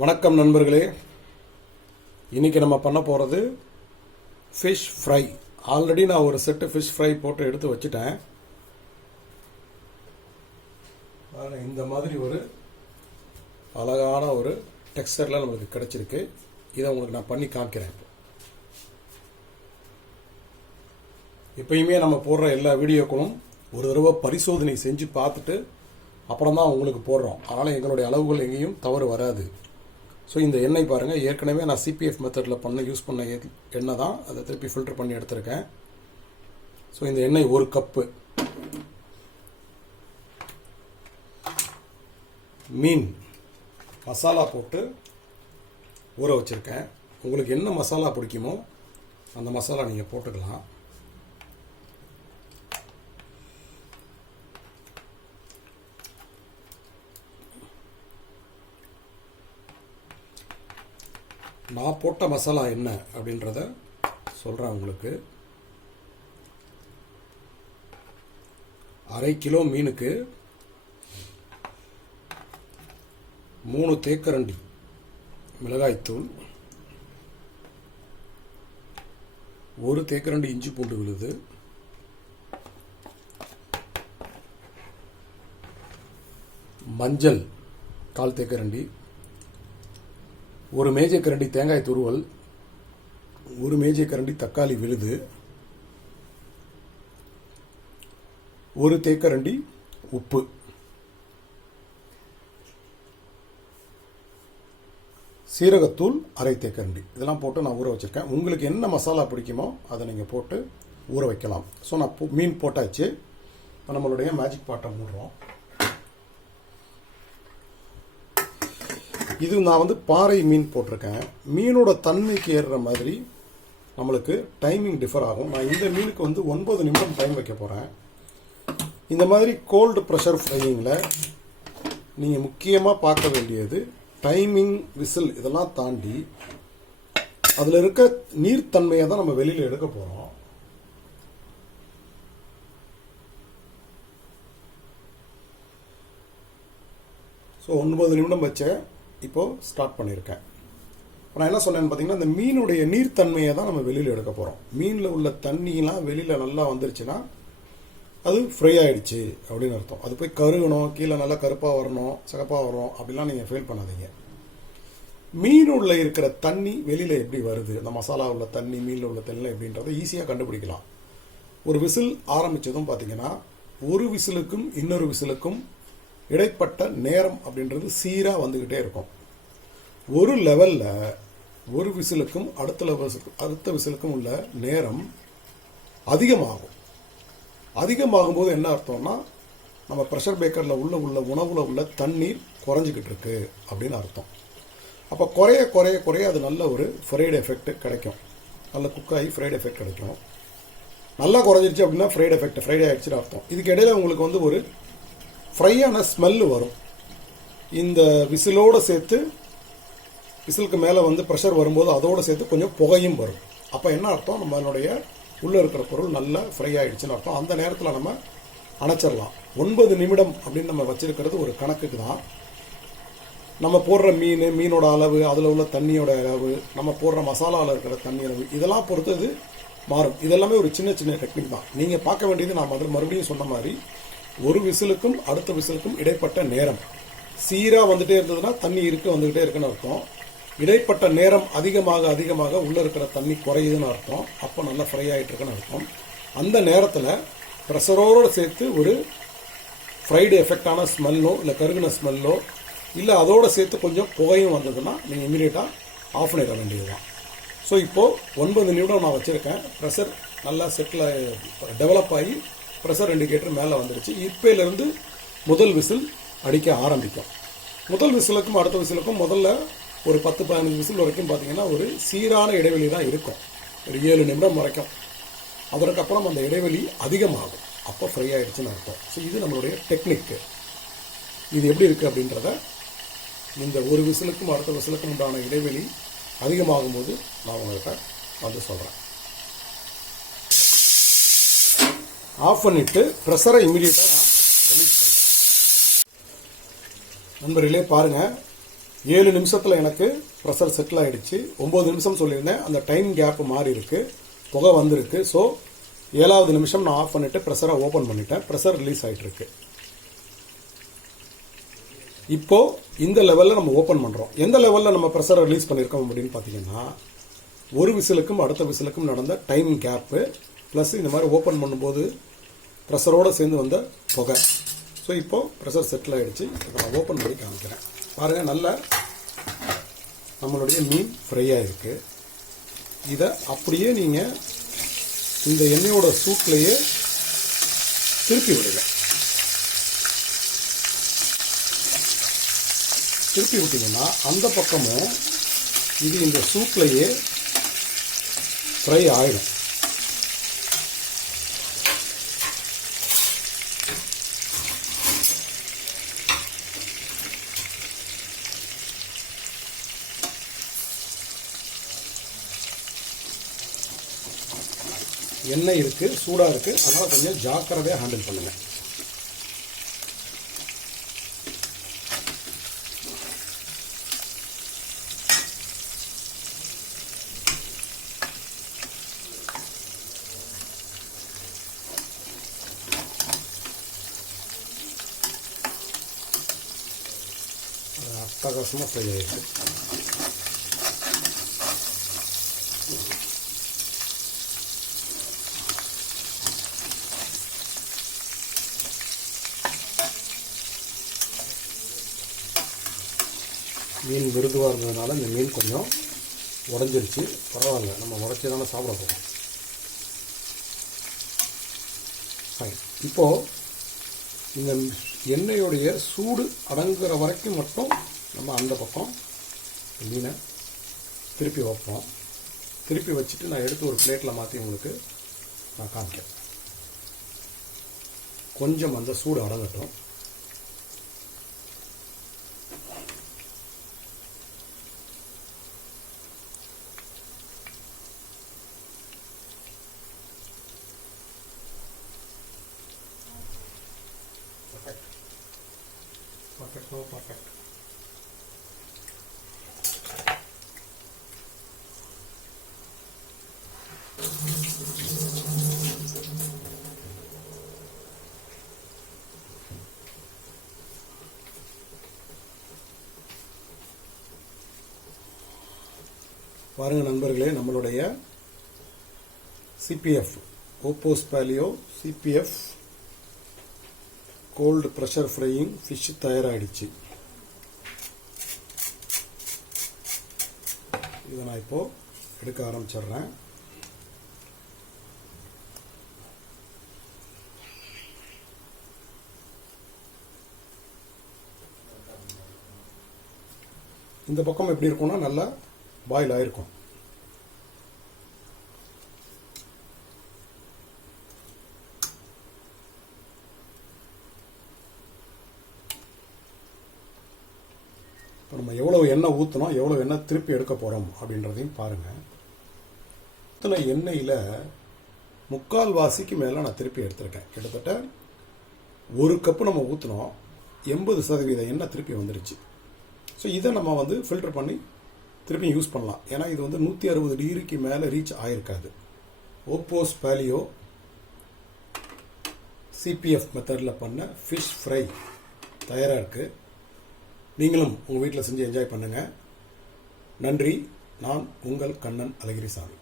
வணக்கம் நண்பர்களே, இன்றைக்கி நம்ம பண்ண போகிறது ஃபிஷ் ஃப்ரை. ஆல்ரெடி நான் ஒரு செட்டு ஃபிஷ் ஃப்ரை போட்டு எடுத்து வச்சுட்டேன். இந்த மாதிரி ஒரு அழகான ஒரு டெக்ஸ்சரில் நம்மளுக்கு கிடச்சிருக்கு. இதை உங்களுக்கு நான் பண்ணி காமிக்கிறேன். எப்பயுமே நம்ம போடுற எல்லா வீடியோக்களும் ஒரு தடவை பரிசோதனை செஞ்சு பார்த்துட்டு அப்புறம் தான் உங்களுக்கு போடுறோம். அதனால் எங்களுடைய அளவுகள் எங்கேயும் தவறு வராது. ஸோ இந்த எண்ணெய் பாருங்கள், ஏற்கனவே நான் CPF மெத்தடில் யூஸ் பண்ண எண்ணெய் தான். அதை திருப்பி ஃபில்டர் பண்ணி எடுத்திருக்கேன். ஸோ இந்த எண்ணெய் ஒரு கப்பு. மீன் மசாலா போட்டு ஊற வச்சுருக்கேன். உங்களுக்கு என்ன மசாலா பிடிக்குமோ அந்த மசாலா நீங்கள் போட்டுக்கலாம். நான் போட்ட மசாலா என்ன அப்படின்றத சொல்கிறேன் உங்களுக்கு. 1/2 கிலோ மீனுக்கு 3 தேக்கரண்டி மிளகாய்த்தூள், 1 தேக்கரண்டி இஞ்சி பூண்டு விழுது, 1 மஞ்சள் 1/4 தேக்கரண்டி, 1 மேஜைக்கரண்டி தேங்காய் துருவல், 1 மேஜைக்கரண்டி தக்காளி விழுது, 1 தேக்கரண்டி உப்பு, சீரகத்தூள் 1/2 தேக்கரண்டி. இதெல்லாம் போட்டு நான் ஊற வச்சுருக்கேன். உங்களுக்கு என்ன மசாலா பிடிக்குமோ அதை நீங்கள் போட்டு ஊற வைக்கலாம். ஸோ நான் மீன் போட்டாச்சு. இப்போ நம்மளுடைய மேஜிக் பாட்டை மூடுறோம். இது நான் பாறை மீன் போட்டிருக்கேன். மீனோட தன்மைக்கு ஏறுற மாதிரி நம்மளுக்கு டைமிங் டிஃபர் ஆகும். நான் இந்த மீனுக்கு 9 நிமிடம் டைம் வைக்க போகிறேன். இந்த மாதிரி கோல்டு ப்ரெஷர் ஃப்ரையிங்கில் நீங்கள் முக்கியமாக பார்க்க வேண்டியது டைமிங், விசில் இதெல்லாம் தாண்டி அதில் இருக்க நீர்த்தன்மையை தான் நம்ம வெளியில் எடுக்க போகிறோம். ஸோ 9 நிமிடம் வச்சேன். இப்போது ஸ்டார்ட் பண்ணியிருக்கேன். நான் என்ன சொன்னேன்னு பார்த்தீங்கன்னா, இந்த மீனுடைய நீர்த்தன்மையை தான் நம்ம வெளியில் எடுக்க போகிறோம். மீனில் உள்ள தண்ணியெலாம் வெளியில் நல்லா வந்துருச்சுன்னா அது ஃப்ரை ஆகிடுச்சு அப்படின்னு அர்த்தம். அது போய் கருகணும், கீழே நல்லா கருப்பாக வரணும், சிகப்பாக வரும் அப்படிலாம் நீங்கள் ஃபீல் பண்ணாதீங்க. மீனுள்ள இருக்கிற தண்ணி வெளியில் எப்படி வருது, அந்த மசாலா உள்ள தண்ணி மீனில் உள்ள தண்ணி எப்படின்றத ஈஸியாக கண்டுபிடிக்கலாம். ஒரு விசில் ஆரம்பித்ததும் பார்த்தீங்கன்னா, ஒரு விசிலுக்கும் இன்னொரு விசிலுக்கும் இடைப்பட்ட நேரம் அப்படின்றது சீராக வந்துக்கிட்டே இருக்கும். ஒரு லெவலில் ஒரு விசிலுக்கும் அடுத்த விசிலுக்கும் உள்ள நேரம் அதிகமாகும். அதிகமாகும்போது என்ன அர்த்தம்னா, நம்ம ப்ரெஷர் பேக்கரில் உள்ள உணவில் உள்ள தண்ணீர் குறைஞ்சிக்கிட்டு இருக்கு அப்படின்னு அர்த்தம். அப்போ குறைய குறைய குறைய அது நல்ல ஒரு ஃப்ரைடு எஃபெக்ட் கிடைக்கும். நல்ல குக்காகி ஃப்ரைடு எஃபெக்ட் கிடைக்கும். நல்லா குறைஞ்சிருச்சு அப்படின்னா ஃப்ரைட் ஆகிடுச்சுன்னு அர்த்தம். இதுக்கு இடையில உங்களுக்கு ஒரு ஃப்ரையான ஸ்மெல்லு வரும். இந்த விசிலோடு சேர்த்து, விசிலுக்கு மேலே ப்ரெஷர் வரும்போது அதோடு சேர்த்து கொஞ்சம் புகையும் வரும். அப்போ என்ன அர்த்தம், நம்மளுடைய உள்ளே இருக்கிற பொருள் நல்லா ஃப்ரை ஆகிடுச்சுன்னு அர்த்தம். அந்த நேரத்தில் நம்ம அணைச்சிடலாம். 9 நிமிடம் அப்படின்னு நம்ம வச்சுருக்கிறது ஒரு கணக்குக்கு தான். நம்ம போடுற மீனோட அளவு, அதில் உள்ள தண்ணியோட அளவு, நம்ம போடுற மசாலாவில் இருக்கிற தண்ணி அளவு, இதெல்லாம் பொறுத்து இது மாறும். இதெல்லாமே ஒரு சின்ன சின்ன டெக்னிக் தான். நீங்கள் பார்க்க வேண்டியது, நான் மறுபடியும் சொன்ன மாதிரி, ஒரு விசிலுக்கும் அடுத்த விசிலுக்கும் இடைப்பட்ட நேரம் சீராக வந்துட்டே இருந்ததுன்னா தண்ணி வந்துக்கிட்டே இருக்குன்னு அர்த்தம். இடைப்பட்ட நேரம் அதிகமாக அதிகமாக உள்ளே இருக்கிற தண்ணி குறையுதுன்னு அர்த்தம். அப்போ நல்லா ஃப்ரை ஆகிட்டு இருக்குன்னு அர்த்தம். அந்த நேரத்தில் ப்ரெஷரோடு சேர்த்து ஒரு ஃப்ரைடு எஃபெக்டான ஸ்மெல்லோ இல்லை கருகின ஸ்மெல்லோ இல்லை அதோடு சேர்த்து கொஞ்சம் புகையும் வந்ததுன்னா நீங்கள் இமீடியட்டாக ஆஃப் பண்ணிட வேண்டியது தான். ஸோ இப்போது 9 நிமிடம் நான் வச்சுருக்கேன். ப்ரெஷர் நல்லா செட்டில் டெவலப் ஆகி ப்ரெஷர் இண்டிகேட்டர் மேலே வந்துடுச்சு. இப்போலேருந்து முதல் விசில் அடிக்க ஆரம்பிக்கும். முதல் விசிலுக்கும் அடுத்த விசிலுக்கும் முதல்ல ஒரு 10-15 விசில் வரைக்கும் பார்த்தீங்கன்னா ஒரு சீரான இடைவெளி தான் இருக்கும். ஒரு 7 நிமிடம் வரைக்கும். அதற்கப்புறம் அந்த இடைவெளி அதிகமாகும். அப்போ ஃப்ரை ஆகிடுச்சுன்னு அர்த்தம். ஸோ இது நம்மளுடைய டெக்னிக்கு. இது எப்படி இருக்குது அப்படின்றத இந்த ஒரு விசிலுக்கும் அடுத்த விசிலுக்கும் உண்டான இடைவெளி அதிகமாகும் போது நான் உங்கள்கிட்ட சொல்கிறேன். ஆஃப் பண்ணிவிட்டு ப்ரெஷரை இமீடியட்டாக நான் ரிலீஸ் பண்ணுறேன். நண்பர்களே பாருங்கள், 7 நிமிஷத்தில் எனக்கு ப்ரெஷர் செட்டில் ஆகிடுச்சு. 9 நிமிஷம் சொல்லியிருந்தேன், அந்த டைம் கேப் மாறி இருக்கு, புகை வந்திருக்கு. ஸோ 7வது நிமிஷம் நான் ஆஃப் பண்ணிவிட்டு ப்ரெஷரை ஓப்பன் பண்ணிட்டேன். ப்ரெஷர் ரிலீஸ் ஆகிட்டு இருக்கு. இப்போ இந்த லெவலில் நம்ம ஓப்பன் பண்ணுறோம். எந்த லெவலில் நம்ம ப்ரெஷரை ரிலீஸ் பண்ணியிருக்கோம் அப்படின்னு பார்த்தீங்கன்னா, ஒரு விசிலுக்கும் அடுத்த விசிலுக்கும் நடந்த டைம் கேப்பு ப்ளஸ் இந்த மாதிரி ஓப்பன் பண்ணும்போது ப்ரெஷரோடு சேர்ந்து வந்த புகை. ஸோ இப்போது ப்ரெஷர் செட்டில் ஆகிடுச்சு. இப்போ நான் ஓப்பன் பண்ணி காமிக்கிறேன். பாருங்கள், நல்ல நம்மளுடைய மீன் ஃப்ரை ஆகிருக்கு. இதை அப்படியே நீங்கள் இந்த எண்ணெயோட சூட்லேயே திருப்பி விடுங்க. திருப்பி விட்டிங்கன்னா அந்த பக்கமும் இது இந்த சூட்லேயே ஃப்ரை ஆகிடும். எண்ணெய் இருக்குது, சூடாக இருக்குது, அதனால் கொஞ்சம் ஜாக்கிரதையாக ஹேண்டில் பண்ணுங்கள். அட்டகாசமாக ஃப்ரை ஆகிருக்கு. மீன் மிருதுவாக இருந்ததுனால இந்த மீன் கொஞ்சம் உடஞ்சிருச்சு. பரவாயில்ல, நம்ம உடச்சி தானே சாப்பிட போகிறோம். ஃபைன். இப்போது இந்த எண்ணெயுடைய சூடு அடங்குற வரைக்கும் மட்டும் நம்ம அந்த பக்கம் மீனை திருப்பி வைப்போம். திருப்பி வச்சுட்டு நான் எடுத்து ஒரு பிளேட்டில் மாற்றி உங்களுக்கு நான் காமிக்கிறேன். கொஞ்சம் அந்த சூடு அடங்கட்டும். Perfect. பாருங்க நண்பர்களே, நம்மளுடைய CPF ஓப்போஸ் பாலியோ CPF cold pressure frying fish தயாராகிடுச்சு. இதை நான் இப்போது எடுக்க ஆரம்பிச்சிடுறேன். இந்த பக்கம் எப்படி இருக்கும்னா நல்லா பாயில் ஆகிருக்கும். இப்போ நம்ம எவ்வளோ எண்ணெய் ஊற்றணும், எவ்வளோ எண்ணெய் திருப்பி எடுக்க போகிறோம் அப்படின்றதையும் பாருங்கள். இதில் எண்ணெயில் 3/4 வாசிக்கு மேலே நான் திருப்பி எடுத்திருக்கேன். கிட்டத்தட்ட 1 கப்பு நம்ம ஊற்றினோம், 80% எண்ணெய் திருப்பி வந்துடுச்சு. ஸோ இதை நம்ம ஃபில்டர் பண்ணி திருப்பி யூஸ் பண்ணலாம். ஏன்னா இது 160 டிகிரிக்கு மேலே ரீச் ஆகிருக்காது. ஓப்போஸ் பாலியோ CPF மெத்தடில் பண்ண ஃபிஷ் ஃப்ரை தயாராக இருக்குது. நீங்களும் உங்கள் வீட்டில் செஞ்சு என்ஜாய் பண்ணுங்கள். நன்றி. நான் உங்கள் கண்ணன் அழகிரிசாமி.